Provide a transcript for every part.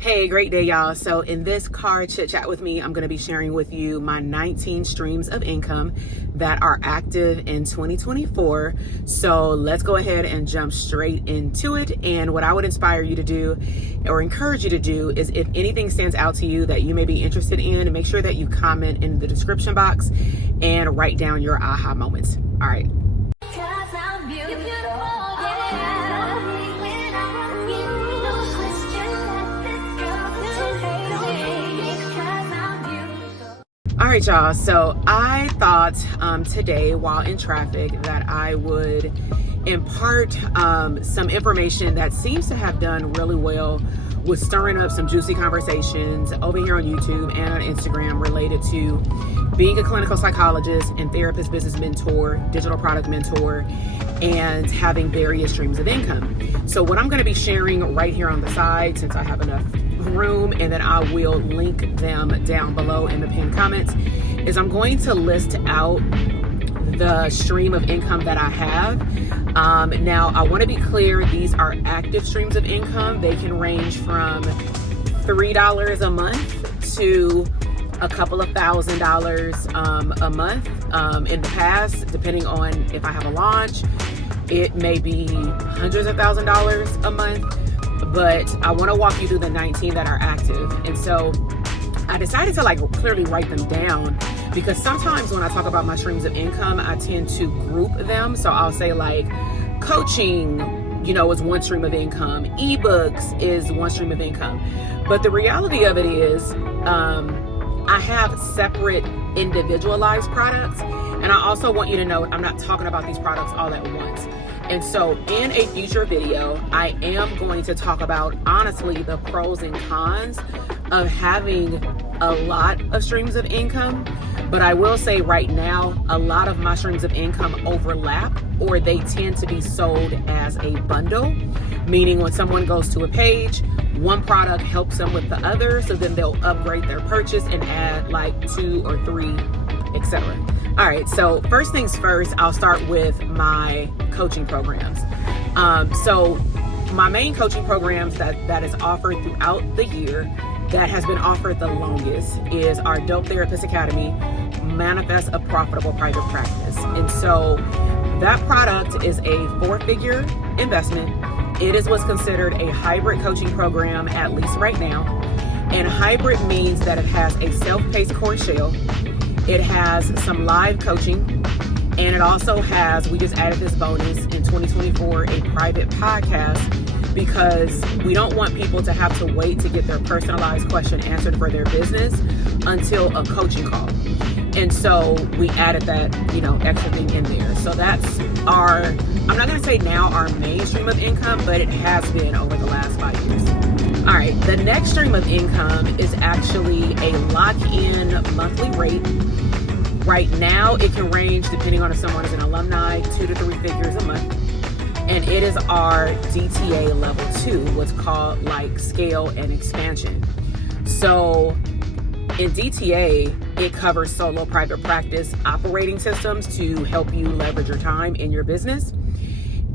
Hey, great day, y'all. So in this car chit chat with me, I'm going to be sharing with you my 19 streams of income that are active in 2024. So let's go ahead and jump straight into it. And what I would inspire you to do or encourage you to do is, if anything stands out to you that you may be interested in, make sure that you comment in the description box and write down your aha moments. All right. All right, y'all. So I thought today, while in traffic, that I would impart some information that seems to have done really well with stirring up some juicy conversations over here on YouTube and on Instagram related to being a clinical psychologist and therapist, business mentor, digital product mentor, and having various streams of income. So what I'm going to be sharing right here on the side, since I have enough room, and then I will link them down below in the pinned comments, is I'm going to list out the stream of income that I have. Now, I want to be clear, these are active streams of income. They can range from $3 a month to a couple of $1,000s a month. In the past, depending on if I have a launch, it may be hundreds of $1,000s a month. But I want to walk you through the 19 that are active. And so I decided to clearly write them down, because sometimes when I talk about my streams of income, I tend to group them. So I'll say coaching, is one stream of income. Ebooks is one stream of income. But the reality of it is I have separate individualized products. And I also want you to know I'm not talking about these products all at once. And so in a future video, I am going to talk about, honestly, the pros and cons of having a lot of streams of income. But I will say right now, a lot of my streams of income overlap, or they tend to be sold as a bundle, meaning when someone goes to a page, one product helps them with the other, so then they'll upgrade their purchase and add 2 or 3, etc. All right, so first things first, I'll start with my coaching programs. So my main coaching programs that is offered throughout the year, that has been offered the longest, is our Dope Therapist Academy, Manifest a Profitable Private Practice. And so that product is a 4-figure investment. It is what's considered a hybrid coaching program, at least right now. And hybrid means that it has a self-paced core shell. It has some live coaching, and it also has, we just added this bonus in 2024, a private podcast, because we don't want people to have to wait to get their personalized question answered for their business until a coaching call. And so we added that, extra thing in there. So that's our, I'm not going to say now our main stream of income, but it has been over the last 5 years. All right, the next stream of income is actually a lock-in monthly rate. Right now, it can range, depending on if someone is an alumni, 2 to 3 figures a month. And it is our DTA level 2, what's called scale and expansion. So in DTA, it covers solo private practice operating systems to help you leverage your time in your business.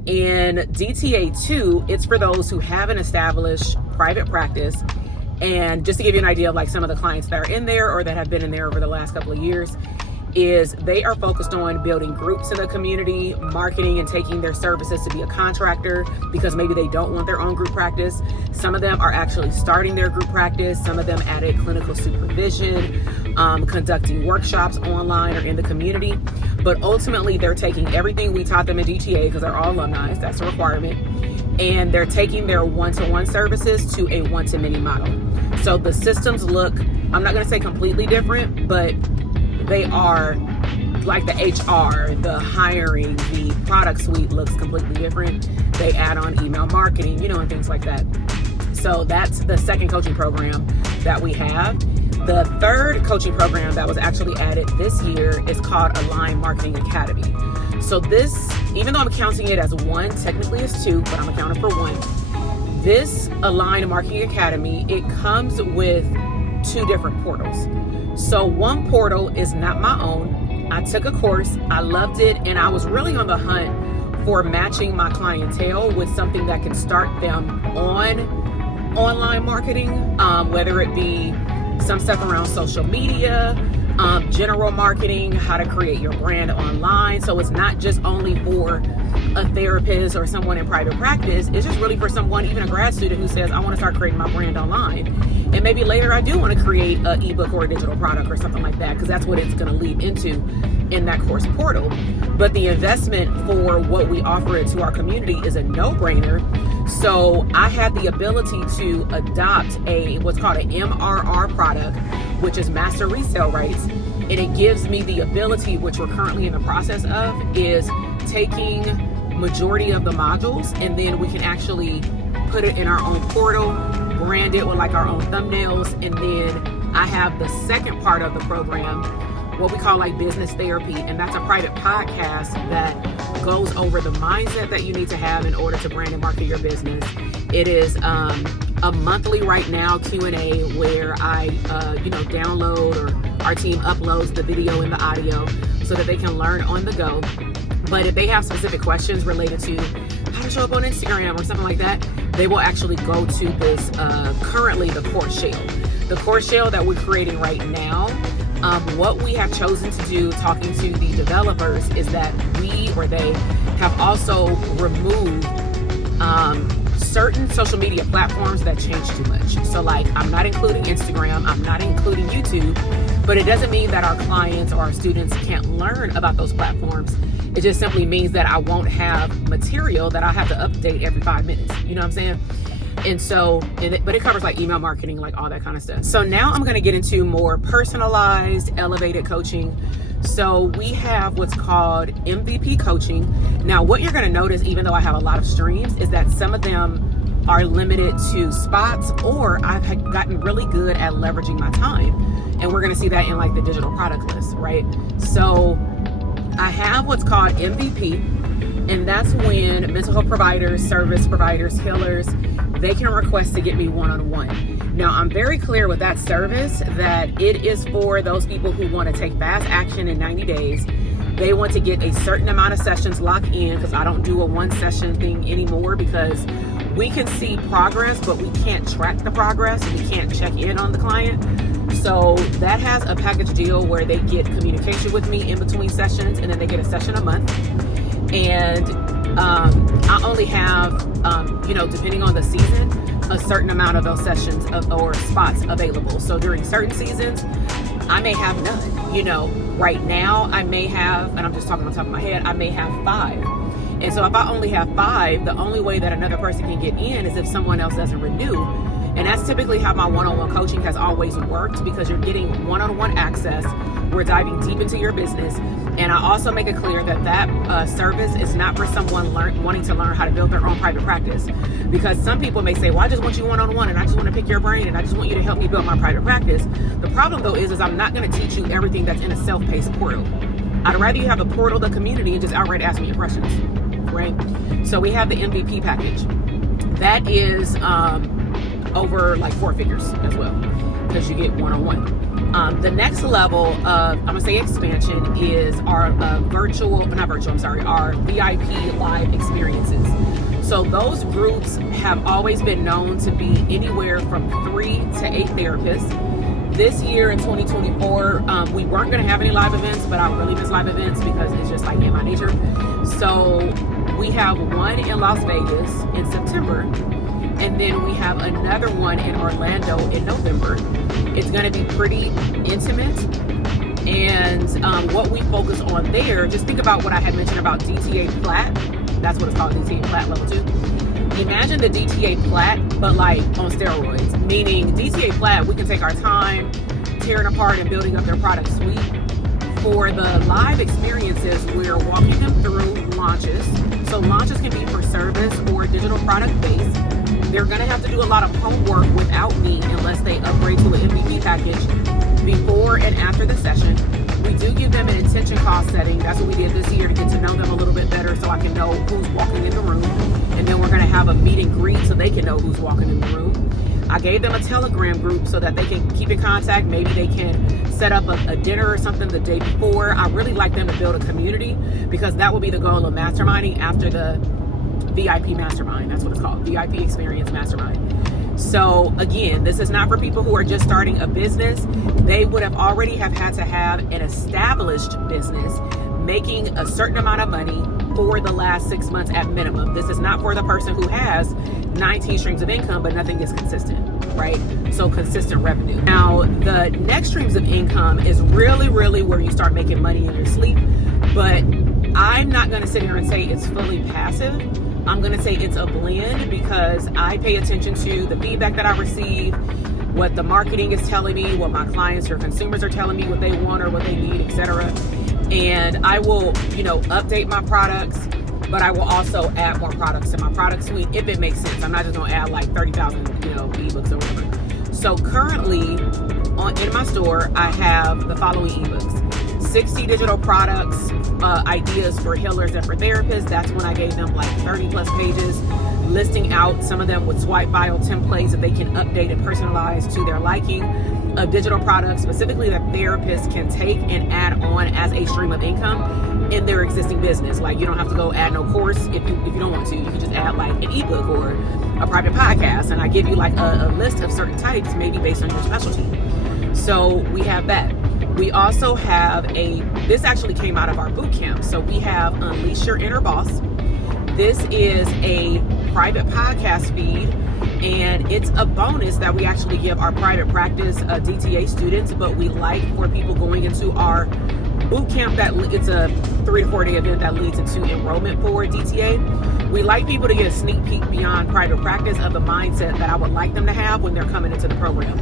In DTA 2, it's for those who have an established private practice. And just to give you an idea of some of the clients that are in there or that have been in there over the last couple of years, is they are focused on building groups in the community, marketing and taking their services to be a contractor, because maybe they don't want their own group practice. Some of them are actually starting their group practice. Some of them added clinical supervision, conducting workshops online or in the community. But ultimately, they're taking everything we taught them in DTA, because they're all alumni, that's a requirement, and they're taking their one-to-one services to a one-to-many model. So the systems look, I'm not going to say completely different, but they are like the HR, the hiring, the product suite looks completely different. They add on email marketing, and things like that. So that's the second coaching program that we have. The third coaching program that was actually added this year is called Align Marketing Academy. So this, even though I'm counting it as one, technically it's 2, but I'm accounting for 1. This Align Marketing Academy, it comes with 2 different portals. So one portal is not my own. I took a course, I loved it, and I was really on the hunt for matching my clientele with something that could start them on online marketing, whether it be some stuff around social media, general marketing, how to create your brand online. So it's not just only for a therapist or someone in private practice. It's just really for someone, even a grad student who says, I want to start creating my brand online. And maybe later I do want to create an ebook or a digital product or something like that, because that's what it's going to lead into in that course portal. But the investment for what we offer it to our community is a no-brainer. So I had the ability to adopt what's called an MRR product, which is master resale rights. And it gives me the ability, which we're currently in the process of, is taking majority of the modules, and then we can actually put it in our own portal, brand it with like our own thumbnails. And then I have the second part of the program, what we call like business therapy. And that's a private podcast that goes over the mindset that you need to have in order to brand and market your business. It is a monthly right now Q&A where I download, or our team uploads the video and the audio so that they can learn on the go. But if they have specific questions related to how to show up on Instagram or something like that, they will actually go to this, currently the course shell. The course shell that we're creating right now, what we have chosen to do, talking to the developers, is that they have also removed certain social media platforms that change too much. So like, I'm not including Instagram, I'm not including YouTube, but it doesn't mean that our clients or our students can't learn about those platforms. It just simply means that I won't have material that I have to update every 5 minutes. You know what I'm saying? And so, but it covers like email marketing, like all that kind of stuff. So now I'm going to get into more personalized, elevated coaching. So we have what's called MVP coaching. Now, what you're going to notice, even though I have a lot of streams, is that some of them are limited to spots, or I've gotten really good at leveraging my time. And we're going to see that in like the digital product list, right? So I have what's called MVP, and that's when mental health providers, service providers, healers, they can request to get me one-on-one. Now, I'm very clear with that service that it is for those people who want to take fast action in 90 days. They want to get a certain amount of sessions locked in, because I don't do a one session thing anymore, because we can see progress, but we can't track the progress. We can't check in on the client. So that has a package deal where they get communication with me in between sessions, and then they get a session a month. And I only have, depending on the season, a certain amount of those sessions or spots available. So during certain seasons, I may have none. Right now I may have, and I'm just talking on top of my head, I may have 5. And so if I only have 5, the only way that another person can get in is if someone else doesn't renew. And that's typically how my one-on-one coaching has always worked, because you're getting one-on-one access. We're diving deep into your business. And I also make it clear that service is not for someone wanting to learn how to build their own private practice. Because some people may say, well, I just want you one-on-one, and I just want to pick your brain, and I just want you to help me build my private practice. The problem though is I'm not going to teach you everything that's in a self-paced portal. I'd rather you have a portal, the community, and just outright ask me your questions, right? So we have the MVP package. That is over like 4 figures as well, because you get one-on-one. The next level of, I'm gonna say expansion, is our our VIP live experiences. So those groups have always been known to be anywhere from 3 to 8 therapists. This year in 2024, we weren't gonna have any live events, but I really miss live events because it's just like in my nature. So we have one in Las Vegas in September, and then we have another one in Orlando in November. It's going to be pretty intimate. And what we focus on there, just think about what I had mentioned about DTA PLAT. That's what it's called, DTA PLAT level 2. Imagine the DTA PLAT, but like on steroids. Meaning DTA PLAT, we can take our time tearing apart and building up their product suite. For the live experiences, we're walking them through launches. So launches can be for service or digital product based. They're going to have to do a lot of homework without me unless they upgrade to an MVP package before and after the session. We do give them an intention call setting. That's what we did this year to get to know them a little bit better, so I can know who's walking in the room. And then we're going to have a meet and greet so they can know who's walking in the room. I gave them a Telegram group so that they can keep in contact. Maybe they can set up a dinner or something the day before. I really like them to build a community, because that will be the goal of masterminding after the VIP Mastermind. That's what it's called, VIP Experience Mastermind. So again, this is not for people who are just starting a business. They would have already had to have an established business making a certain amount of money for the last 6 months at minimum. This is not for the person who has 19 streams of income, but nothing is consistent, right? So consistent revenue. Now, the next streams of income is really where you start making money in your sleep, but I'm not gonna sit here and say it's fully passive. I'm gonna say it's a blend because I pay attention to the feedback that I receive, what the marketing is telling me, what my clients or consumers are telling me, what they want or what they need, etc. And I will, update my products, but I will also add more products to my product suite if it makes sense. I'm not just gonna add like 30,000, ebooks or whatever. So currently in my store, I have the following ebooks: 60 digital products, ideas for healers and for therapists. That's when I gave them like 30 plus pages, listing out some of them with swipe file templates that they can update and personalize to their liking, of digital products specifically that therapists can take and add on as a stream of income in their existing business. Like, you don't have to go add no course if you don't want to. You can just add like an ebook or a private podcast, and I give you like a list of certain types, maybe based on your specialty. So we have that. We also have this actually came out of our boot camp. So we have Unleash Your Inner Boss. This is a private podcast feed, and it's a bonus that we actually give our private practice DTA students, but we like for people going into our boot camp that it's a 3 to 4 day event that leads into enrollment for DTA. We like people to get a sneak peek beyond private practice of the mindset that I would like them to have when they're coming into the program.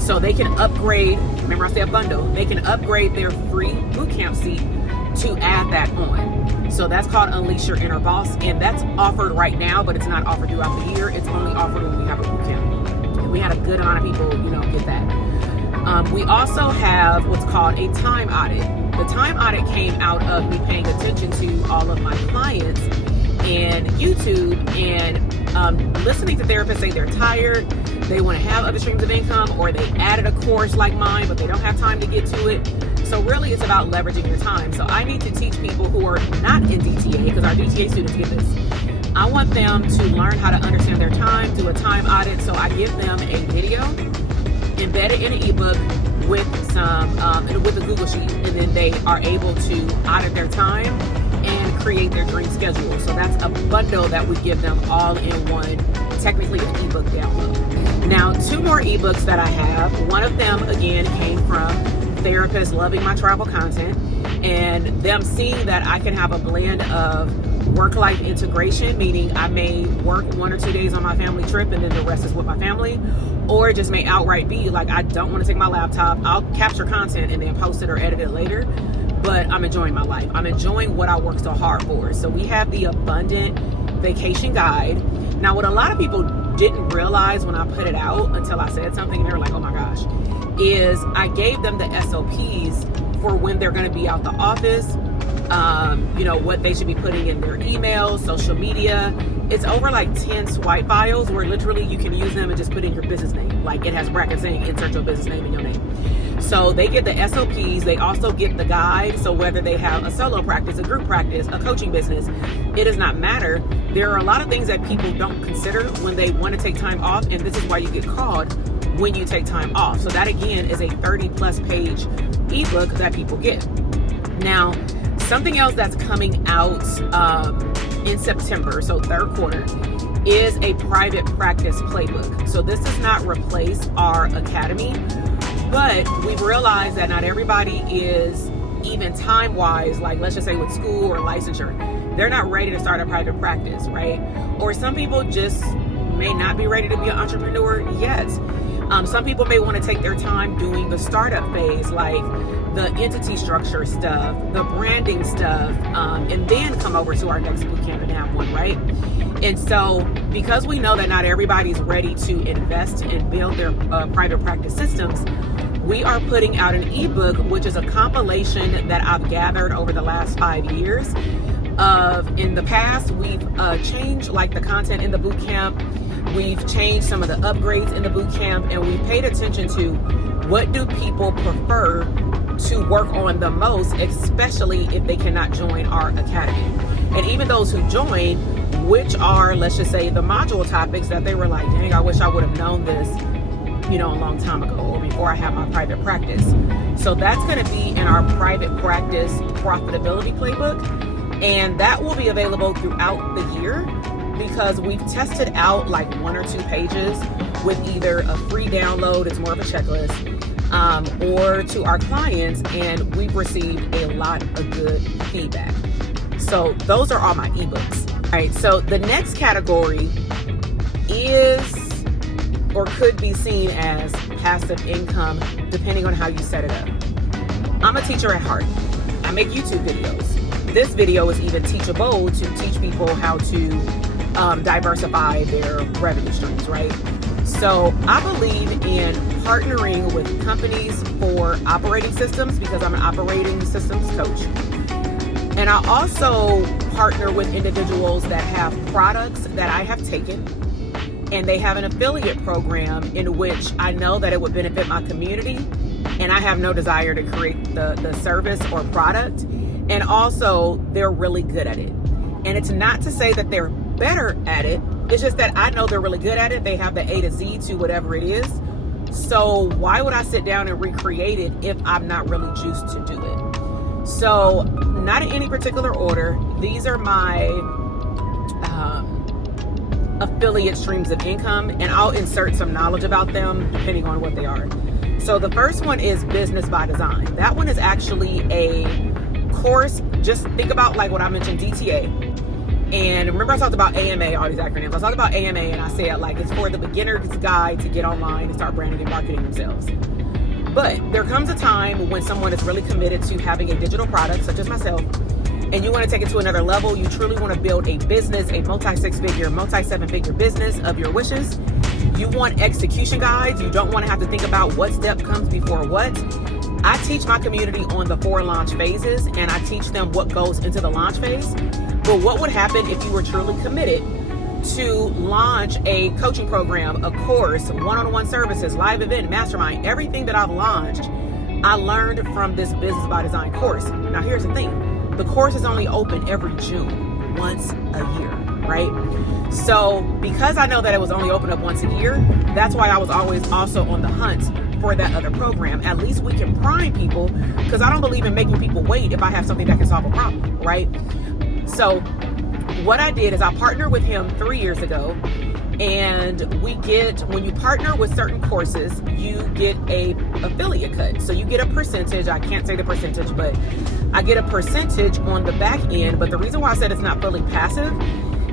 So they can upgrade, remember I said bundle, they can upgrade their free boot camp seat to add that on. So that's called Unleash Your Inner Boss, and that's offered right now, but it's not offered throughout the year. It's only offered when we have a boot camp. And we had a good amount of people, get that. We also have what's called a time audit. The time audit came out of me paying attention to all of my clients and YouTube and listening to therapists say they're tired, they want to have other streams of income, or they added a course like mine, but they don't have time to get to it. So really it's about leveraging your time. So I need to teach people who are not in DTA, because our DTA students get this. I want them to learn how to understand their time, do a time audit. So I give them a video embedded in an ebook with with a Google Sheet, and then they are able to audit their time and create their dream schedule. So that's a bundle that we give them all in one, technically an ebook download. Now, 2 more ebooks that I have. One of them, again, came from therapists loving my travel content and them seeing that I can have a blend of work-life integration, meaning I may work 1 or 2 days on my family trip and then the rest is with my family, or it just may outright be like, I don't want to take my laptop, I'll capture content and then post it or edit it later, but I'm enjoying my life. I'm enjoying what I work so hard for. So we have the Abundant Vacation Guide. Now, what a lot of people didn't realize when I put it out until I said something and they were like, oh my gosh, is I gave them the SOPs for when they're going to be out the office, what they should be putting in their emails, social media. It's over like 10 swipe files where literally you can use them and just put in your business name. Like, it has brackets saying insert your business name in your name. So they get the SOPs. They also get the guide. So whether they have a solo practice, a group practice, a coaching business, it does not matter. There are a lot of things that people don't consider when they want to take time off, and this is why you get called when you take time off. So that again is a 30+ page ebook that people get. Now, something else that's coming out in September, so 3rd quarter, is a private practice playbook. So this does not replace our academy, but we've realized that not everybody is, even time-wise, like let's just say with school or licensure, they're not ready to start a private practice, right? Or some people just may not be ready to be an entrepreneur yet. Some people may want to take their time doing the startup phase, like the entity structure stuff, the branding stuff, and then come over to our next bootcamp and have one, right? And so because we know that not everybody's ready to invest and build their private practice systems, we are putting out an ebook, which is a compilation that I've gathered over the last 5 years of, in the past, we've changed like the content in the boot camp. We've changed some of the upgrades in the boot camp, and we've paid attention to what do people prefer to work on the most, especially if they cannot join our academy. And even those who join, which are, let's just say, the module topics that they were like, dang, I wish I would have known this, a long time ago, or before I had my private practice. So that's going to be in our private practice profitability playbook, and that will be available throughout the year, because we've tested out like 1 or 2 pages with either a free download, it's more of a checklist, or to our clients, and we've received a lot of good feedback. So those are all my ebooks. All right, so the next category is, or could be seen as, passive income, depending on how you set it up. I'm a teacher at heart. I make YouTube videos. This video is even teachable to teach people how to diversify their revenue streams, right? So I believe in partnering with companies for operating systems, because I'm an operating systems coach. And I also partner with individuals that have products that I have taken, and they have an affiliate program in which I know that it would benefit my community, and I have no desire to create the service or product. And also, they're really good at it. And it's not to say that they're better at it. It's just that I know they're really good at it. They have the A to Z to whatever it is. So why would I sit down and recreate it if I'm not really juiced to do it? So not in any particular order. These are my affiliate streams of income, and I'll insert some knowledge about them depending on what they are. So the first one is Business by Design. That one is actually a course. Just think about like what I mentioned, DTA. And remember I talked about AMA, all these acronyms. I talked about AMA and I said like it's for the beginner's guide to get online and start branding and marketing themselves. But there comes a time when someone is really committed to having a digital product, such as myself, and you want to take it to another level. You truly want to build a business, a multi-6-figure, multi-7-figure business of your wishes. You want execution guides. You don't want to have to think about what step comes before what. I teach my community on the 4 launch phases, and I teach them what goes into the launch phase. But what would happen if you were truly committed to launch a coaching program, a course, one-on-one services, live event, mastermind, everything that I've launched, I learned from this Business by Design course. Now, here's the thing. The course is only open every June, once a year, right? So because I know that it was only open up once a year, that's why I was always also on the hunt for that other program. At least we can prime people, because I don't believe in making people wait if I have something that can solve a problem, right? So what I did is I partnered with him 3 years ago, and when you partner with certain courses, you get a affiliate cut. So you get a percentage. I can't say the percentage, but I get a percentage on the back end. But the reason why I said it's not fully passive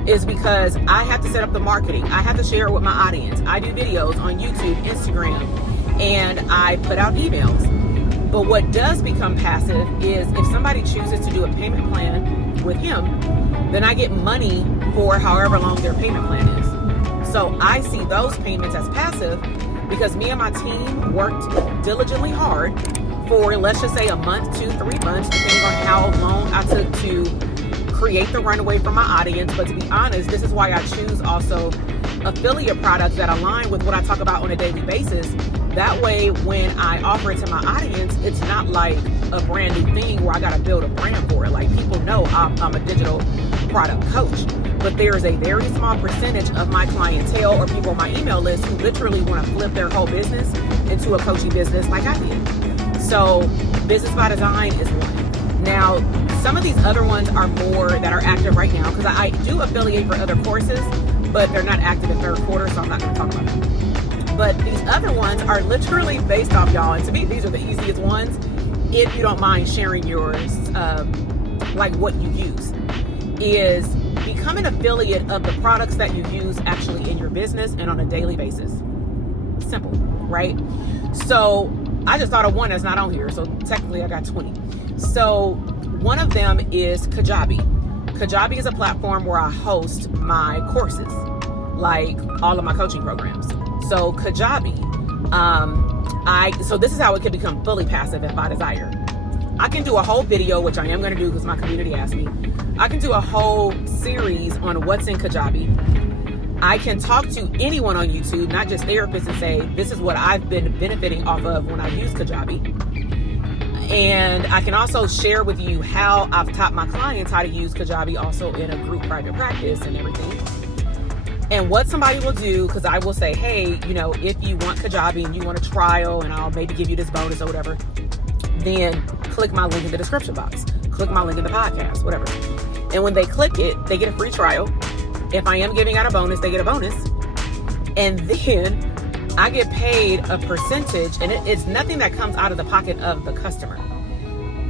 is because I have to set up the marketing. I have to share it with my audience. I do videos on YouTube, Instagram, and I put out emails. But what does become passive is if somebody chooses to do a payment plan with him, then I get money for however long their payment plan is. So I see those payments as passive because me and my team worked diligently hard for, let's just say, a month, 2, 3 months, depending on how long I took to create the runway for my audience. But to be honest, this is why I choose also affiliate products that align with what I talk about on a daily basis. That way, when I offer it to my audience, it's not like a brand new thing where I got to build a brand for it. Like, people know I'm a digital product coach, but there is a very small percentage of my clientele or people on my email list who literally want to flip their whole business into a coaching business like I did. So Business by Design is one. Now, some of these other ones are more that are active right now, because I do affiliate for other courses, but they're not active in third quarter, so I'm not going to talk about them. But these other ones are literally based off y'all. And to me, these are the easiest ones, if you don't mind sharing yours, like what you use, is become an affiliate of the products that you use actually in your business and on a daily basis. Simple, right? So I just thought of one that's not on here. So technically I got 20. So one of them is Kajabi. Kajabi is a platform where I host my courses, like all of my coaching programs. So Kajabi, so this is how it can become fully passive if I desire. I can do a whole video, which I am going to do because my community asked me. I can do a whole series on what's in Kajabi. I can talk to anyone on YouTube, not just therapists, and say, this is what I've been benefiting off of when I use Kajabi. And I can also share with you how I've taught my clients how to use Kajabi also in a group private practice and everything. And what somebody will do, because I will say, hey, you know, if you want Kajabi and you want a trial and I'll maybe give you this bonus or whatever, then click my link in the description box. Click my link in the podcast, whatever. And when they click it, they get a free trial. If I am giving out a bonus, they get a bonus. And then I get paid a percentage, and it's nothing that comes out of the pocket of the customer.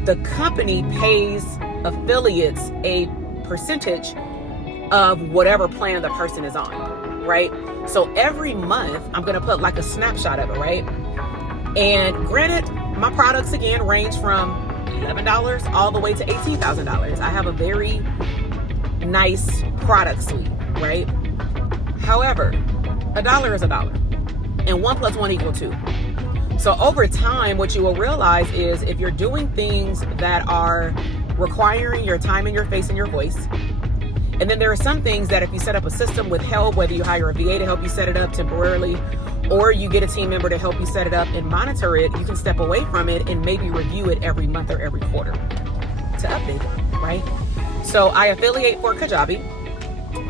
The company pays affiliates a percentage of whatever plan the person is on, right? So every month, I'm going to put like a snapshot of it, right? And granted, my products, again, range from $11 all the way to $18,000. I have a very nice product suite, right? However, $1 is $1. And 1 + 1 = 2. So over time, what you will realize is if you're doing things that are requiring your time and your face and your voice, and then there are some things that if you set up a system with help, whether you hire a VA to help you set it up temporarily, or you get a team member to help you set it up and monitor it, you can step away from it and maybe review it every month or every quarter to update it, right? So I affiliate for Kajabi.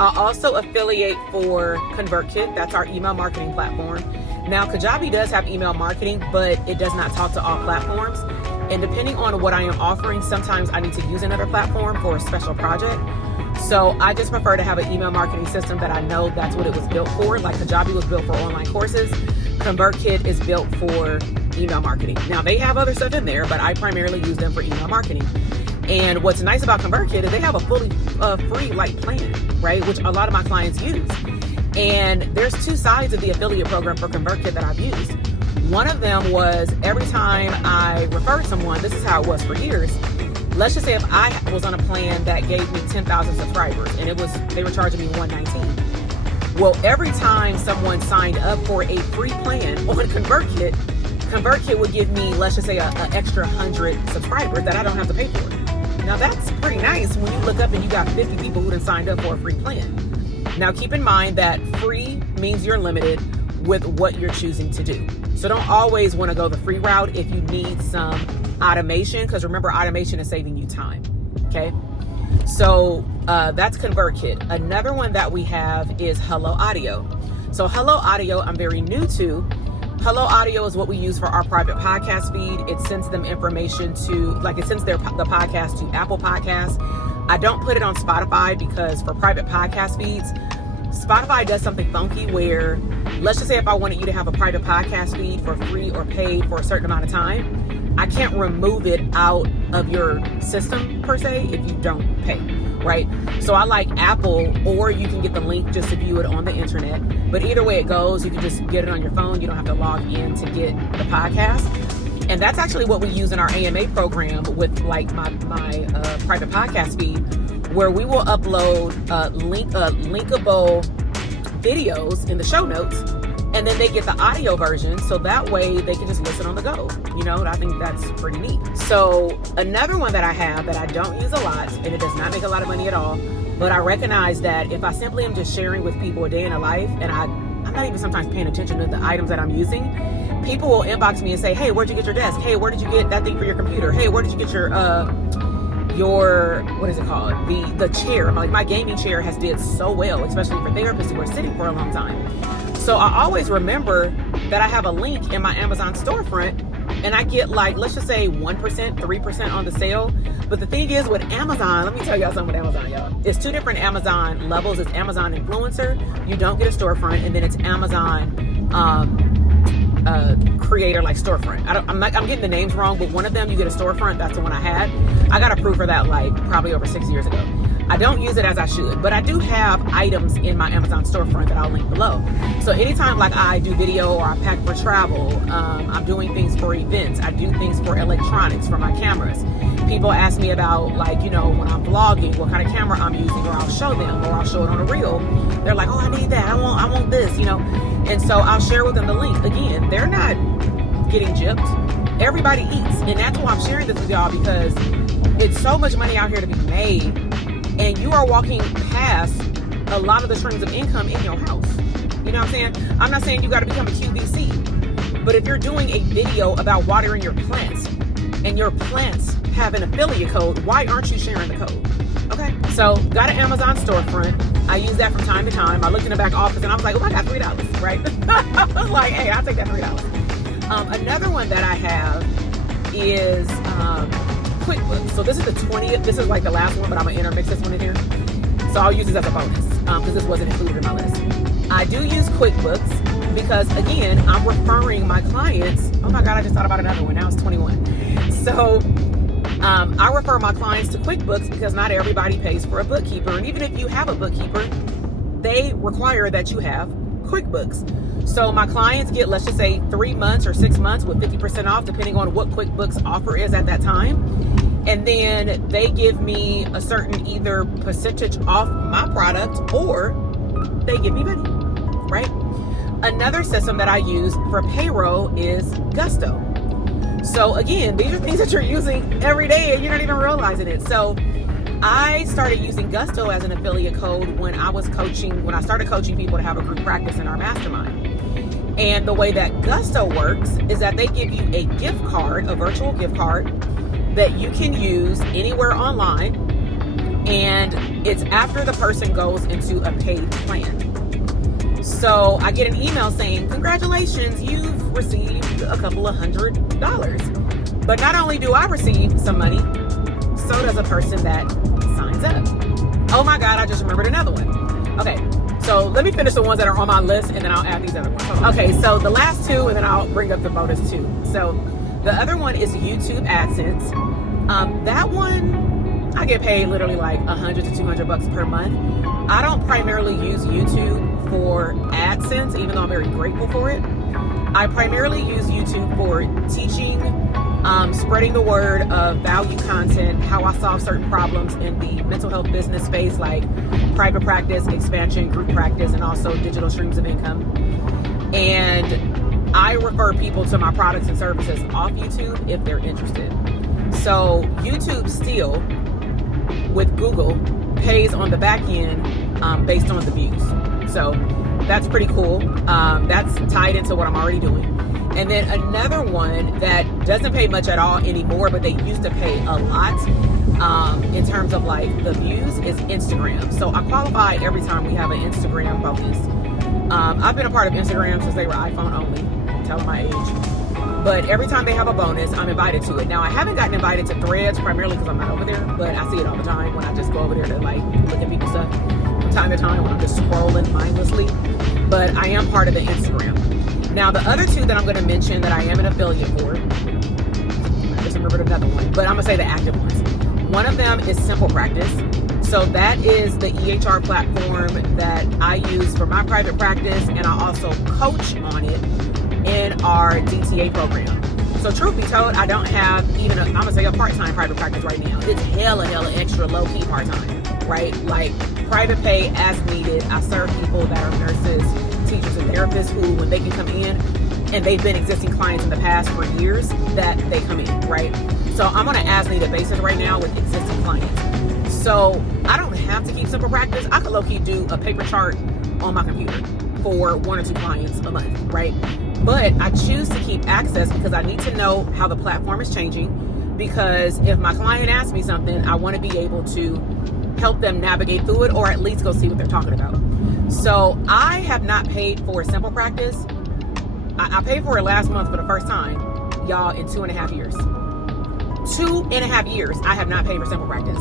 I also affiliate for Converkit. That's our email marketing platform. Now, Kajabi does have email marketing, but it does not talk to all platforms. And depending on what I am offering, sometimes I need to use another platform for a special project. So I just prefer to have an email marketing system that I know that's what it was built for. Like Kajabi was built for online courses. Converkit is built for email marketing. Now, they have other stuff in there, but I primarily use them for email marketing. And what's nice about Converkit is they have a fully free like plan, right? Which a lot of my clients use. And there's two sides of the affiliate program for Converkit that I've used. One of them was every time I referred someone, this is how it was for years. Let's just say if I was on a plan that gave me 10,000 subscribers and they were charging me $119. Well, every time someone signed up for a free plan on Converkit would give me, let's just say, an extra 100 subscribers that I don't have to pay for. Now that's pretty nice when you look up and you got 50 people who done signed up for a free plan. Now keep in mind that free means you're limited with what you're choosing to do. So don't always want to go the free route if you need some automation, because remember, automation is saving you time, okay? So that's Converkit. Another one that we have is Hello Audio. So Hello Audio, I'm very new to. Hello Audio is what we use for our private podcast feed. It sends them information to, like it sends the podcast to Apple Podcasts. I don't put it on Spotify because for private podcast feeds, Spotify does something funky where, let's just say if I wanted you to have a private podcast feed for free or paid for a certain amount of time, I can't remove it out of your system per se if you don't pay, right? So I like Apple, or you can get the link just to view it on the internet. But either way it goes, you can just get it on your phone. You don't have to log in to get the podcast. And that's actually what we use in our AMA program with like my private podcast feed, where we will upload linkable videos in the show notes, and then they get the audio version, so that way they can just listen on the go. You know, I think that's pretty neat. So another one that I have that I don't use a lot, and it does not make a lot of money at all, but I recognize that if I simply am just sharing with people a day in a life, and I'm not even sometimes paying attention to the items that I'm using, people will inbox me and say, hey, where'd you get your desk? Hey, where did you get that thing for your computer? Hey, where did you get your what is it called? The chair. Like my gaming chair has did so well, especially for therapists who are sitting for a long time. So I always remember that I have a link in my Amazon storefront, and I get like, let's just say 1%, 3% on the sale. But the thing is with Amazon, let me tell y'all something with Amazon, y'all. It's two different Amazon levels. It's Amazon Influencer. You don't get a storefront, and then it's Amazon creator, like storefront. I'm getting the names wrong, but one of them you get a storefront. That's the one I had. I got approved for that like probably over 6 years ago. I don't use it as I should, but I do have items in my Amazon storefront that I'll link below. So anytime like I do video or I pack for travel, I'm doing things for events. I do things for electronics, for my cameras. People ask me about, like, you know, when I'm vlogging, what kind of camera I'm using, or I'll show them, or I'll show it on a reel. They're like, oh, I need that. I want this, you know. And so I'll share with them the link. Again, they're not getting gypped. Everybody eats. And that's why I'm sharing this with y'all, because it's so much money out here to be made. And you are walking past a lot of the streams of income in your house. You know what I'm saying? I'm not saying you got to become a QVC. But if you're doing a video about watering your plants, and your plants have an affiliate code, why aren't you sharing the code? Okay, so got an Amazon storefront. I use that from time to time. I looked in the back office and I was like, oh, I got $3, right? I was like, hey, I'll take that $3. Another one that I have is QuickBooks. So this is the 20th. This is like the last one, but I'm going to intermix this one in here. So I'll use this as a bonus because this wasn't included in my list. I do use QuickBooks because, again, I'm referring my clients. Oh my God, I just thought about another one. Now it's 21. So I refer my clients to QuickBooks because not everybody pays for a bookkeeper. And even if you have a bookkeeper, they require that you have QuickBooks. So my clients get, let's just say 3 months or 6 months with 50% off, depending on what QuickBooks offer is at that time. And then they give me a certain either percentage off my product or they give me money, right? Another system that I use for payroll is Gusto. So again, these are things that you're using every day and you're not even realizing it. So I started using Gusto as an affiliate code when I started coaching people to have a group practice in our mastermind. And the way that Gusto works is that they give you a gift card, a virtual gift card that you can use anywhere online. And it's after the person goes into a paid plan. So I get an email saying, congratulations, you've received a couple of $100. But not only do I receive some money, so does a person that signs up. Oh my God, I just remembered another one. Okay, so let me finish the ones that are on my list and then I'll add these other ones. Okay, so the last two and then I'll bring up the bonus two. So the other one is YouTube Adsense. That one, I get paid literally like $100 to $200 per month. I don't primarily use YouTube for AdSense, even though I'm very grateful for it. I primarily use YouTube for teaching, spreading the word of value content, how I solve certain problems in the mental health business space, like private practice, expansion, group practice, and also digital streams of income. And I refer people to my products and services off YouTube if they're interested. So YouTube still, with Google, pays on the back end based on the views. So that's pretty cool. That's tied into what I'm already doing. And then another one that doesn't pay much at all anymore, but they used to pay a lot in terms of like the views, is Instagram. So I qualify every time we have an Instagram bonus. I've been a part of Instagram since they were iPhone only, telling my age. But every time they have a bonus, I'm invited to it. Now, I haven't gotten invited to Threads, primarily because I'm not over there, but I see it all the time when I just go over there to like look at people's stuff from time to time when I'm just scrolling mindlessly. But I am part of the Instagram. Now, the other two that I'm going to mention that I am an affiliate for, I just remembered another one, but I'm going to say the active ones. One of them is Simple Practice. So that is the EHR platform that I use for my private practice, and I also coach on it in our DTA program. So truth be told, I don't have even I'm gonna say a part-time private practice right now. It's hella extra low-key part-time, right? Like private pay as needed. I serve people that are nurses, teachers, and therapists who, when they can come in, and they've been existing clients in the past for years, that they come in, right? So I'm on an as-needed basis right now with existing clients. So I don't have to keep Simple Practice. I could low-key do a paper chart on my computer for 1 or 2 clients a month, right? But I choose to keep Access because I need to know how the platform is changing, because if my client asks me something, I want to be able to help them navigate through it, or at least go see what they're talking about. So I have not paid for Simple Practice. I paid for it last month for the first time, y'all, in 2.5 years. 2.5 years I have not paid for Simple Practice.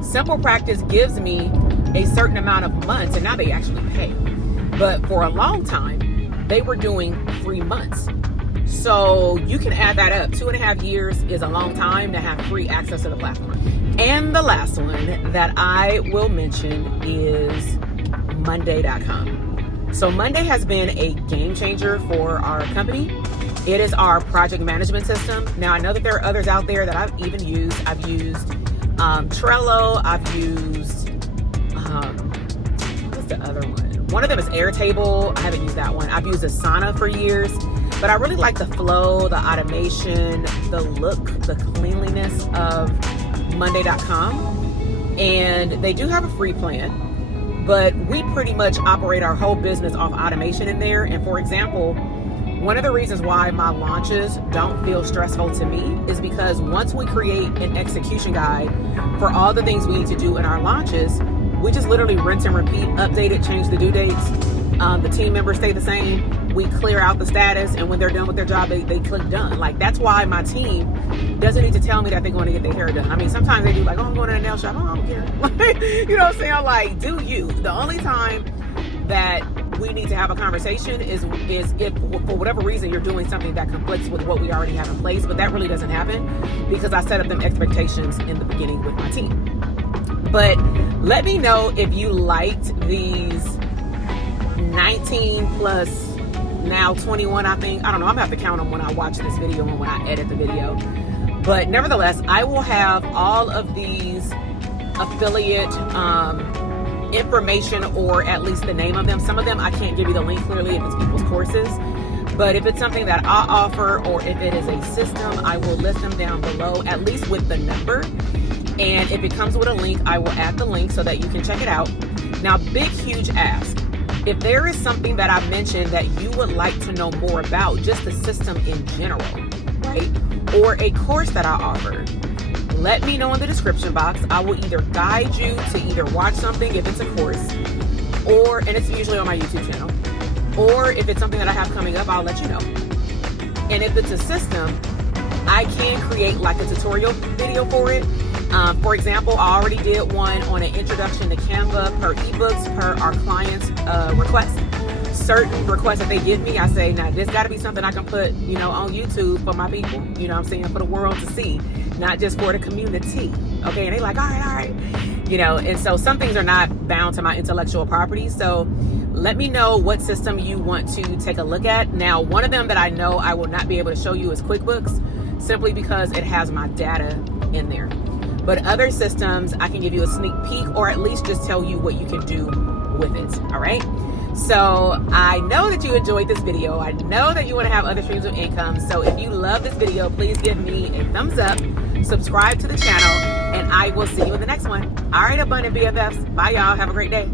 Simple Practice gives me a certain amount of months, and now they actually pay. But for a long time, they were doing 3 months. So you can add that up. 2.5 years is a long time to have free access to the platform. And the last one that I will mention is Monday.com. So Monday has been a game changer for our company. It is our project management system. Now I know that there are others out there that I've even used. I've used Trello. I've used, what's the other one? One of them is Airtable. I haven't used that one. I've used Asana for years, but I really like the flow, the automation, the look, the cleanliness of Monday.com. And they do have a free plan, but we pretty much operate our whole business off automation in there. And for example, One of the reasons why my launches don't feel stressful to me is because once we create an execution guide for all the things we need to do in our launches, we just literally rinse and repeat, update it, change the due dates. The team members stay the same. We clear out the status, and when they're done with their job, they click done. Like, that's why my team doesn't need to tell me that they're going to get their hair done. I mean, sometimes they do, like, oh, I'm going to a nail shop. Oh, I don't care. You know what I'm saying? I'm like, do you? The only time that we need to have a conversation is if for whatever reason you're doing something that conflicts with what we already have in place, but that really doesn't happen because I set up them expectations in the beginning with my team. But let me know if you liked these 19 plus now 21, I think. I don't know. I'm going to have to count them when I watch this video and when I edit the video. But nevertheless, I will have all of these affiliate information, or at least the name of them. Some of them I can't give you the link clearly if it's people's courses, but if it's something that I offer or if it is a system, I will list them down below, at least with the number. And if it comes with a link, I will add the link so that you can check it out. Now, big, huge ask. If there is something that I mentioned that you would like to know more about, just the system in general, right? Or a course that I offer, let me know in the description box. I will either guide you to either watch something if it's a course, or, and it's usually on my YouTube channel, or if it's something that I have coming up, I'll let you know. And if it's a system, I can create like a tutorial video for it. For example, I already did one on an introduction to Canva per ebooks per our clients' request. Certain requests that they give me, I say, now this got to be something I can put, you know, on YouTube for my people, you know what I'm saying, for the world to see, not just for the community. Okay, and they like, all right, you know. And so some things are not bound to my intellectual property. So let me know what system you want to take a look at. Now, one of them that I know I will not be able to show you is Quickbooks, simply because it has my data in there. But other systems, I can give you a sneak peek, or at least just tell you what you can do with it. All right. So I know that you enjoyed this video. I know that you want to have other streams of income. So if you love this video, please give me a thumbs up, subscribe to the channel, and I will see you in the next one. All right, abundant BFFs. Bye, y'all. Have a great day.